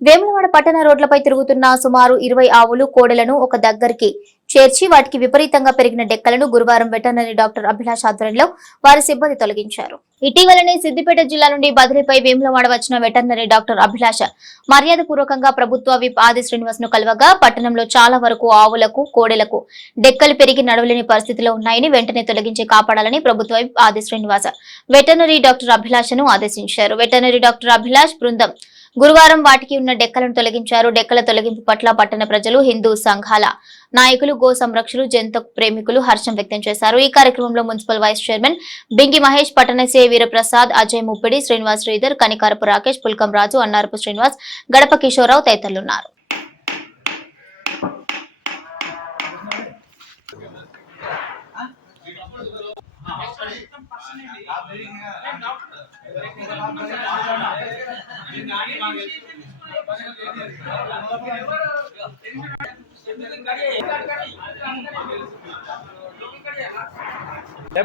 వేములవాడ పట్టణ రోడ్లపై తిరుగుతున్న సుమారు ఇరవై ఆవులు కోడెలను ఒక దగ్గరికి చేర్చి వాటికి విపరీతంగా పెరిగిన డెక్కలను గురువారం వెటర్నరీ డాక్టర్ అభిలాష్ ఆధ్వర్యంలో వారి సిబ్బంది తొలగించారు. ఇటీవలనే సిద్దిపేట జిల్లా నుండి బదిలీపై వేములవాడ వచ్చిన వెటర్నరీ డాక్టర్ అభిలాష మర్యాదపూర్వకంగా ప్రభుత్వ విప్ ఆది శ్రీనివాస్ను కలవగా పట్టణంలో చాలా వరకు ఆవులకు కోడెలకు డెక్కలు పెరిగి నడవలేని పరిస్థితిలో ఉన్నాయని వెంటనే తొలగించి కాపాడాలని ప్రభుత్వ విప్ ఆది శ్రీనివాస వెటర్నరీ డాక్టర్ అభిలాషను ఆదేశించారు. వెటర్నరీ డాక్టర్ అభిలాష్ బృందం గురువారం వాటికి ఉన్న డెక్కలను తొలగించారు. డెక్కల తొలగింపు పట్ల పట్టణ ప్రజలు హిందూ సంఘాల నాయకులు గో సంరక్షకులు జంతు ప్రేమికులు హర్షం వ్యక్తం చేశారు. ఈ కార్యక్రమంలో municipal vice chairman Bingi Mahesh పట్టణ సే వీరప్రసాద్ అజయ్ ముప్పిడి శ్రీనివాస్ శ్రీధర్ కనికారపు రాకేష్ పుల్కం రాజు అన్నారపు శ్రీనివాస్ గడప కిషోరావు తదితరులున్నారు.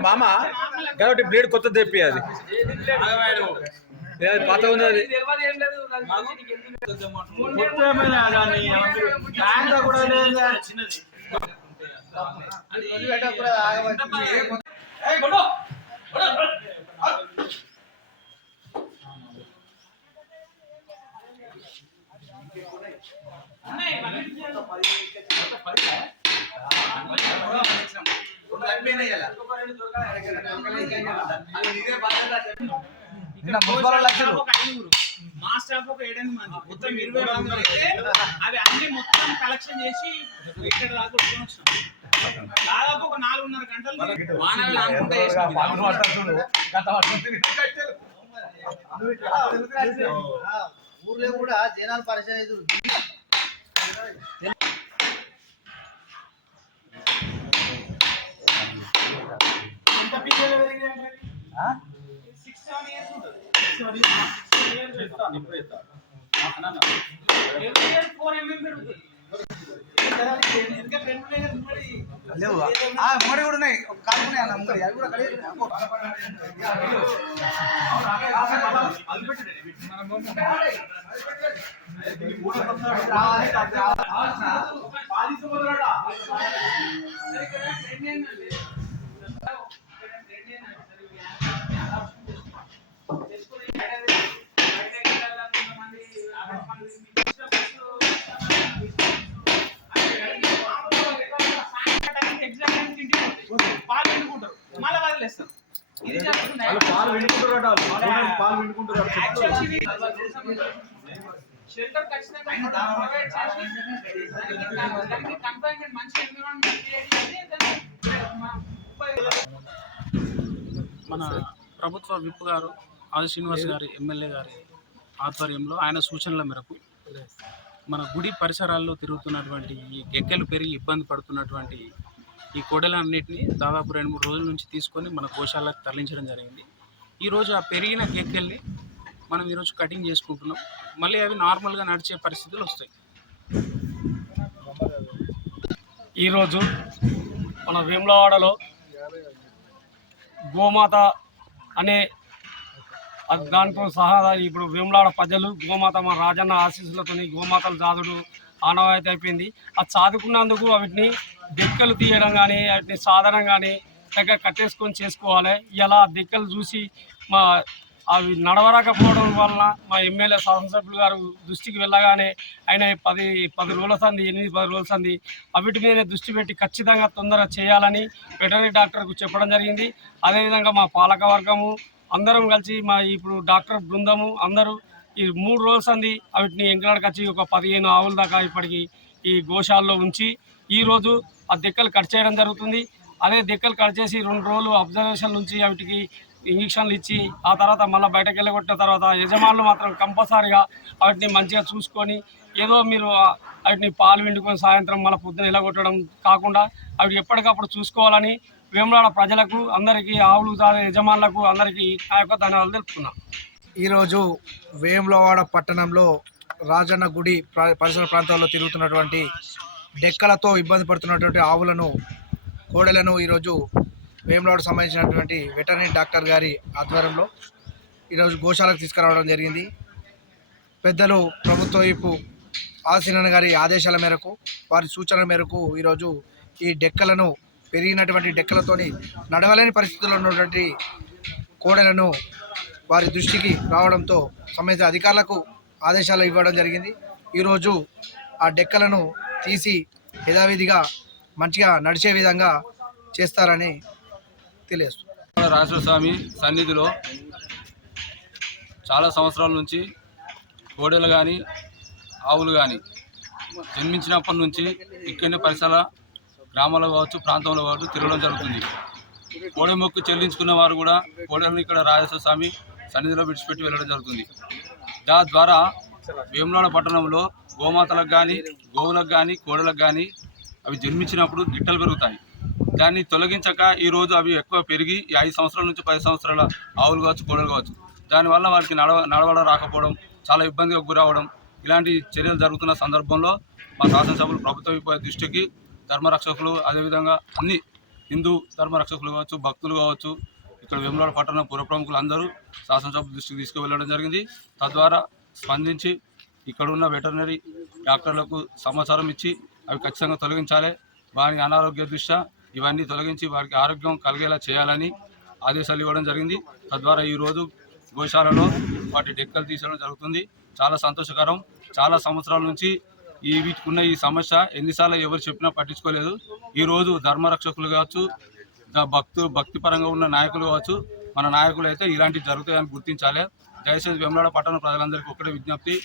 మామ? కాబట్టి బ్లేడ్ కొత్త తెప్పి అది. పాత ఉంది అది? మా స్టాఫ్ ఒక ఏడెనిమిది మంది. మొత్తం ఇరవై మంది అయితే అవి అన్ని మొత్తం కలెక్షన్ చేసి ఇక్కడ దాకా కొట్టుకొని వచ్చినాం దాదాపు ఒక నాలుగున్నర గంటలు వానలు అనుకుంటా. ఊర్లో కూడా జనాలు పరిచయం అయితే four mm పెరుగుతుంది. లేవు. ఆ మోడీ కూడా ఉన్నాయి. ఒక కాలు ఉన్నాయి. అన్న ముంగడి అవి కూడా కలిగి షెల్టర్ ఖచ్చితంగా ప్రొవైడ్ చేసి దానికి మంచి చేసి దాన్ని మన మన ప్రభుత్వ విప్ గారు ఆది శ్రీనివాస్ గారి ఎమ్మెల్యే గారి ఆధ్వర్యంలో ఆయన సూచనల మేరకు మన గుడి పరిసరాల్లో తిరుగుతున్నటువంటి ఈ గెగ్గెలు పెరిగి ఇబ్బంది పడుతున్నటువంటి ఈ కోడలన్నింటినీ దాదాపు రెండు మూడు రోజుల నుంచి తీసుకొని మన గోశాలకు తరలించడం జరిగింది. ఈరోజు ఆ పెరిగిన గెగ్గెల్ని మనం ఈరోజు కటింగ్ చేసుకుంటున్నాం. మళ్ళీ అవి నార్మల్గా నడిచే పరిస్థితులు వస్తాయి. ఈరోజు మన వేములవాడలో గోమాత అనే దాంతో సహా ఇప్పుడు వేములవాడ ప్రజలు గోమాత మా రాజన్న ఆశీస్సులతో గోమాతలు జాదుడు ఆనవాయితీ అయిపోయింది. అది సాదుకున్నందుకు వాటిని దెక్కలు తీయడం కానీ వాటిని సాధనం కానీ దగ్గర కట్టేసుకొని చేసుకోవాలి. ఇలా దెక్కలు చూసి మా అవి నడవరాకపోవడం వలన మా ఎమ్మెల్యే శాసనసభ్యులు గారు దృష్టికి వెళ్ళగానే ఆయన పది పది రోజుల సంది ఎనిమిది పది రోజుల సంది అవిటి మీదనే దృష్టి పెట్టి ఖచ్చితంగా తొందరగా చేయాలని వెటనరీ డాక్టర్కు చెప్పడం జరిగింది. అదేవిధంగా మా పాలక వర్గము అందరం కలిసి మా ఇప్పుడు డాక్టర్ బృందము అందరూ ఈ మూడు రోజులు అంది వాటిని ఎంకలాడికి వచ్చి ఒక పదిహేను ఆవుల దాకా ఇప్పటికి ఈ గోశాలలో ఉంచి ఈరోజు ఆ దెక్కలు కట్ చేయడం జరుగుతుంది. అదే దెక్కలు కట్ చేసి రెండు రోజులు అబ్జర్వేషన్ నుంచి వాటికి ఇంజక్షన్లు ఇచ్చి ఆ తర్వాత మళ్ళీ బయటకు వెళ్ళగొట్టిన తర్వాత యజమానులు మాత్రం కంపల్సరిగా వాటిని మంచిగా చూసుకొని ఏదో మీరు వాటిని పాలు విండుకొని సాయంత్రం మళ్ళీ పొద్దున వెళ్ళగొట్టడం కాకుండా అవి ఎప్పటికప్పుడు చూసుకోవాలని వేములాడ ప్రజలకు అందరికీ ఆవులు యజమానులకు అందరికీ నా యొక్క ధన్యవాదాలు తెలుపుతున్నాను. ఈరోజు వేములవాడ పట్టణంలో రాజన్న గుడి పరిసర ప్రాంతాల్లో తిరుగుతున్నటువంటి డెక్కలతో ఇబ్బంది పడుతున్నటువంటి ఆవులను కోడెలను ఈరోజు వేములవాడ సంబంధించినటువంటి వెటర్నరీ డాక్టర్ గారి ఆధ్వర్యంలో ఈరోజు గోశాలకు తీసుకురావడం జరిగింది. పెద్దలు ప్రభుత్వ వైపు ఆసీనన్ గారి ఆదేశాల మేరకు వారి సూచనల మేరకు ఈరోజు ఈ డెక్కలను పెరిగినటువంటి డెక్కలతోని నడవలేని పరిస్థితుల్లో ఉన్నటువంటి కోడలను వారి దృష్టికి రావడంతో సంబంధిత అధికారులకు ఆదేశాలు ఇవ్వడం జరిగింది. ఈరోజు ఆ డెక్కలను తీసి యథావిధిగా మంచిగా నడిచే విధంగా చేస్తారని తెలియజేస్తుంది రాజేశ్వర స్వామి సన్నిధిలో చాలా సంవత్సరాల నుంచి కోడెలు కానీ ఆవులు కానీ జన్మించినప్పటి నుంచి ఇక్కడనే పరిసర గ్రామాల్లో కావచ్చు ప్రాంతంలో కావచ్చు తిరగడం జరుగుతుంది. కోడె మొక్కు చెల్లించుకున్న వారు కూడా కోడెలను ఇక్కడ రాజేశ్వర స్వామి సన్నిధిలో విడిచిపెట్టి వెళ్ళడం జరుగుతుంది. దాని ద్వారా వేములవాడ పట్టణంలో గోమాతలకు కానీ గోవులకు కానీ కోడలకు కానీ అవి జన్మించినప్పుడు గిట్టలు పెరుగుతాయి. దాన్ని తొలగించక ఈరోజు అవి ఎక్కువ పెరిగి ఐదు సంవత్సరాల నుంచి పది సంవత్సరాల ఆవులు కావచ్చు కోడలు కావచ్చు. దానివల్ల వారికి నడవ నడవడం రాకపోవడం చాలా ఇబ్బందిగా గురవడం ఇలాంటి చర్యలు జరుగుతున్న సందర్భంలో మా శాసనసభ్యులు ప్రభుత్వ దృష్టికి ధర్మరక్షకులు అదేవిధంగా అన్ని హిందూ ధర్మరక్షకులు కావచ్చు భక్తులు కావచ్చు ఇక్కడ వేములవాడ పట్టణ పుర ప్రముఖులు అందరూ శాసనసభ దృష్టికి తీసుకువెళ్ళడం జరిగింది. తద్వారా స్పందించి ఇక్కడ ఉన్న వెటర్నరీ డాక్టర్లకు సమాచారం ఇచ్చి అవి ఖచ్చితంగా తొలగించాలి. వారి అనారోగ్య దృష్ట్యా ఇవన్నీ తొలగించి వారికి ఆరోగ్యం కలిగేలా చేయాలని ఆదేశాలు ఇవ్వడం జరిగింది. తద్వారా ఈరోజు గోశాలలో వాటి డెక్కలు తీసడం జరుగుతుంది. చాలా సంతోషకరం. చాలా సంవత్సరాల నుంచి ఈ వీటికి ఉన్న ఈ సమస్య ఎన్నిసార్లు ఎవరు చెప్పినా పట్టించుకోలేదు. ఈ రోజు ధర్మరక్షకులు కావచ్చు భక్తులు భక్తి పరంగా ఉన్న నాయకులు కావచ్చు మన నాయకులు అయితే ఇలాంటివి జరుగుతాయని గుర్తించాలి. దయచేసి వెమ్లాడ పట్టణ ప్రజలందరికీ ఒకటే విజ్ఞప్తి.